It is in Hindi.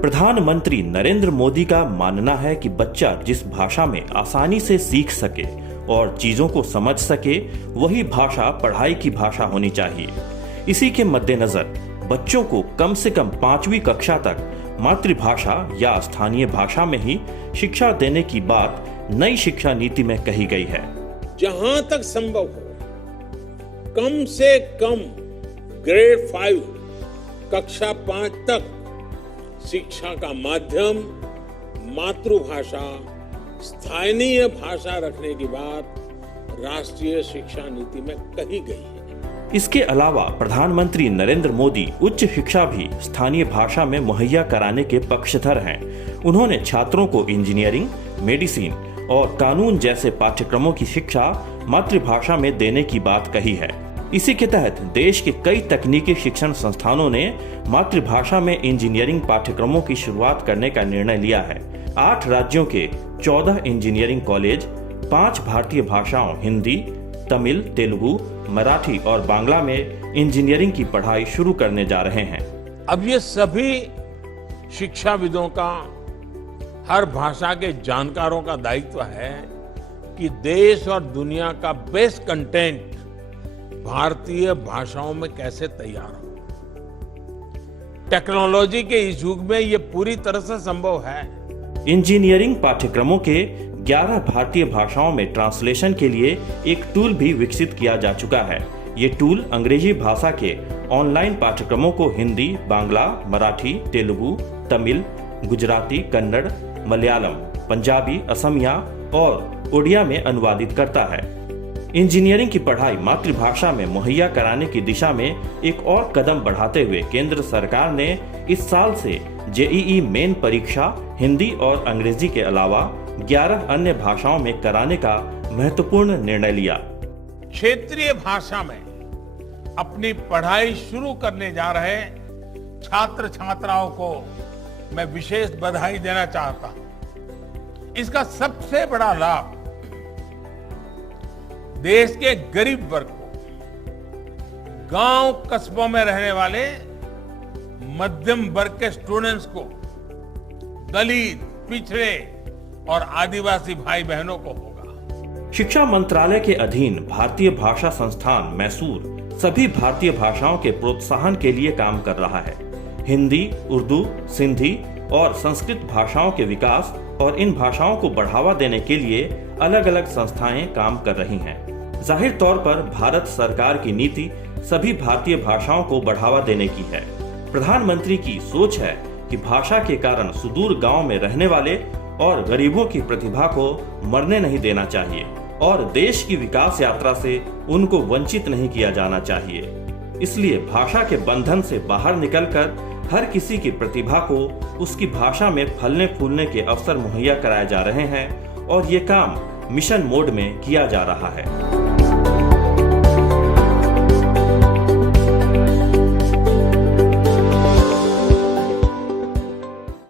प्रधानमंत्री नरेंद्र मोदी का मानना है कि बच्चा जिस भाषा में आसानी से सीख सके और चीजों को समझ सके, वही भाषा पढ़ाई की भाषा होनी चाहिए। इसी के मद्देनजर बच्चों को कम से कम 5वीं कक्षा तक मातृभाषा या स्थानीय भाषा में ही शिक्षा देने की बात नई शिक्षा नीति में कही गई है। जहां तक संभव हो, कम से कम ग्रेड 5 कक्षा 5 तक शिक्षा का माध्यम मातृभाषा, स्थानीय भाषा रखने की बात राष्ट्रीय शिक्षा नीति में कही गई है। इसके अलावा प्रधानमंत्री नरेंद्र मोदी उच्च शिक्षा भी स्थानीय भाषा में मुहैया कराने के पक्षधर हैं। उन्होंने छात्रों को इंजीनियरिंग, मेडिसिन और कानून जैसे पाठ्यक्रमों की शिक्षा मातृभाषा में देने की बात कही है। इसी के तहत देश के कई तकनीकी शिक्षण संस्थानों ने मातृभाषा में इंजीनियरिंग पाठ्यक्रमों की शुरुआत करने का निर्णय लिया है। 8 राज्यों के 14 इंजीनियरिंग कॉलेज 5 भारतीय भाषाओं हिंदी, तमिल, तेलुगु, मराठी और बांग्ला में इंजीनियरिंग की पढ़ाई शुरू करने जा रहे हैं। अब ये सभी शिक्षाविदों का, हर भाषा के जानकारों का दायित्व है कि देश और दुनिया का बेस्ट कंटेंट भारतीय भाषाओं में कैसे तैयार हो। टेक्नोलॉजी के इस युग में ये पूरी तरह से संभव है। इंजीनियरिंग पाठ्यक्रमों के 11 भारतीय भाषाओं में ट्रांसलेशन के लिए एक टूल भी विकसित किया जा चुका है। ये टूल अंग्रेजी भाषा के ऑनलाइन पाठ्यक्रमों को हिंदी, बांग्ला, मराठी, तेलुगु, तमिल, गुजराती, कन्नड़, मलयालम, पंजाबी, असमिया और उड़िया में अनुवादित करता है। इंजीनियरिंग की पढ़ाई मातृभाषा में मुहैया कराने की दिशा में एक और कदम बढ़ाते हुए केंद्र सरकार ने इस साल से जेईई मेन परीक्षा हिंदी और अंग्रेजी के अलावा 11 अन्य भाषाओं में कराने का महत्वपूर्ण निर्णय लिया। क्षेत्रीय भाषा में अपनी पढ़ाई शुरू करने जा रहे छात्र छात्राओं को मैं विशेष बधाई देना चाहता हूं। इसका सबसे बड़ा लाभ देश के गरीब वर्ग को, गांव कस्बों में रहने वाले मध्यम वर्ग के स्टूडेंट्स को, दलित, पिछड़े और आदिवासी भाई बहनों को होगा। शिक्षा मंत्रालय के अधीन भारतीय भाषा संस्थान मैसूर सभी भारतीय भाषाओं के प्रोत्साहन के लिए काम कर रहा है। हिंदी, उर्दू, सिंधी और संस्कृत भाषाओं के विकास और इन भाषाओं को बढ़ावा देने के लिए अलग अलग संस्थाएं काम कर रही हैं। जाहिर तौर पर भारत सरकार की नीति सभी भारतीय भाषाओं को बढ़ावा देने की है। प्रधानमंत्री की सोच है कि भाषा के कारण सुदूर गांव में रहने वाले और गरीबों की प्रतिभा को मरने नहीं देना चाहिए और देश की विकास यात्रा से उनको वंचित नहीं किया जाना चाहिए। इसलिए भाषा के बंधन से बाहर निकलकर हर किसी की प्रतिभा को उसकी भाषा में फलने फूलने के अवसर मुहैया कराए जा रहे हैं और ये काम मिशन मोड में किया जा रहा है।